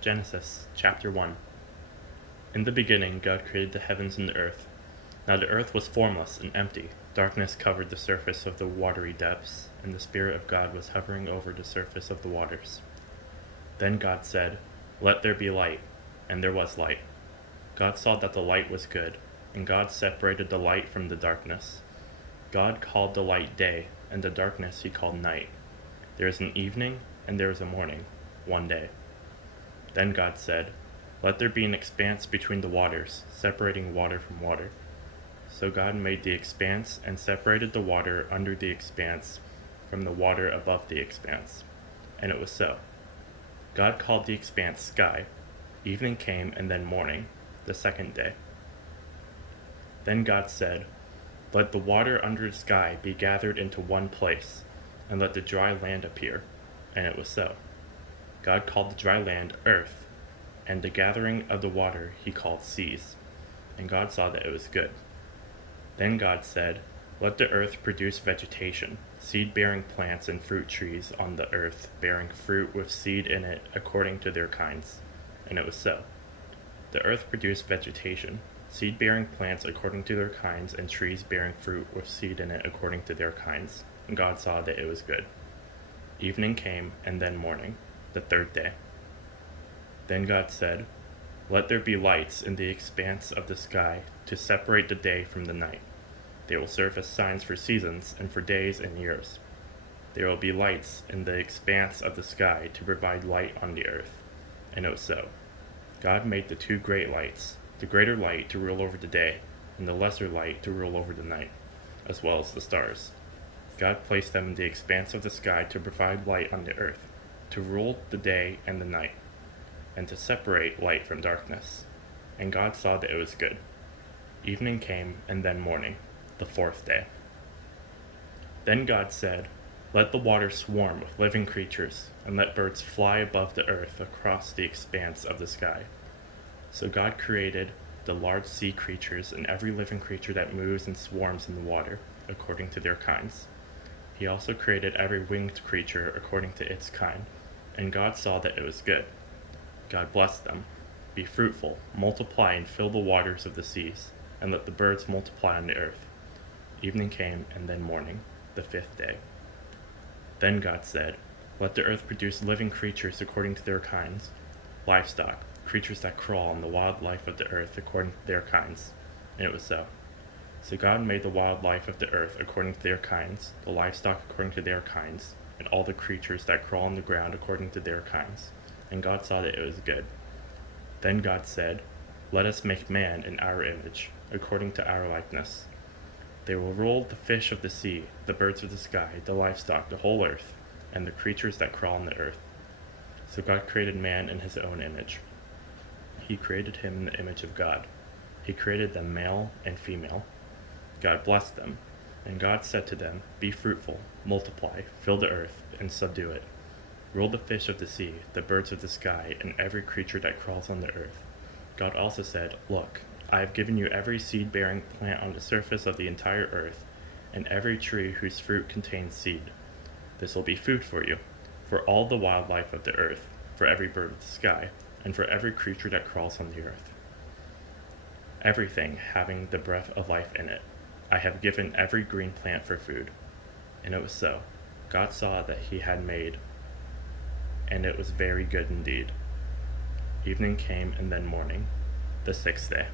Genesis chapter 1. In the beginning God created the heavens and the earth. Now the earth was formless and empty. Darkness covered the surface of the watery depths, and the Spirit of God was hovering over the surface of the waters. Then God said, "Let there be light," and there was light. God saw that the light was good, and God separated the light from the darkness. God called the light day, and the darkness he called night. There is an evening, and there is a morning, one day. Then God said, "Let there be an expanse between the waters, separating water from water." So God made the expanse and separated the water under the expanse from the water above the expanse. And it was so. God called the expanse sky. Evening came and then morning, the second day. Then God said, "Let the water under the sky be gathered into one place, and let the dry land appear." And it was so. God called the dry land earth, and the gathering of the water he called seas. And God saw that it was good. Then God said, "Let the earth produce vegetation, seed-bearing plants and fruit trees on the earth, bearing fruit with seed in it according to their kinds." And it was so. The earth produced vegetation, seed-bearing plants according to their kinds, and trees bearing fruit with seed in it according to their kinds. And God saw that it was good. Evening came, and then morning, the third day. Then God said, "Let there be lights in the expanse of the sky to separate the day from the night. They will serve as signs for seasons and for days and years. There will be lights in the expanse of the sky to provide light on the earth." And it was so. God made the two great lights, the greater light to rule over the day, and the lesser light to rule over the night, as well as the stars. God placed them in the expanse of the sky to provide light on the earth, to rule the day and the night, and to separate light from darkness. And God saw that it was good. Evening came, and then morning, the fourth day. Then God said, "Let the water swarm with living creatures, and let birds fly above the earth across the expanse of the sky." So God created the large sea creatures and every living creature that moves and swarms in the water, according to their kinds. He also created every winged creature according to its kind, and God saw that it was good. God blessed them. "Be fruitful, multiply, and fill the waters of the seas, and let the birds multiply on the earth." Evening came, and then morning, the fifth day. Then God said, "Let the earth produce living creatures according to their kinds, livestock, creatures that crawl, and the wildlife of the earth according to their kinds." And it was so. So God made the wildlife of the earth according to their kinds, the livestock according to their kinds, and all the creatures that crawl on the ground according to their kinds. And God saw that it was good. Then God said, "Let us make man in our image, according to our likeness. They will rule the fish of the sea, the birds of the sky, the livestock, the whole earth, and the creatures that crawl on the earth." So God created man in his own image. He created him in the image of God. He created them male and female. God blessed them, and God said to them, "Be fruitful, multiply, fill the earth, and subdue it. Rule the fish of the sea, the birds of the sky, and every creature that crawls on the earth." God also said, "Look, I have given you every seed-bearing plant on the surface of the entire earth, and every tree whose fruit contains seed. This will be food for you, for all the wildlife of the earth, for every bird of the sky, and for every creature that crawls on the earth. Everything having the breath of life in it, I have given every green plant for food." And it was so. God saw that he had made, and it was very good indeed. Evening came, and then morning, the sixth day.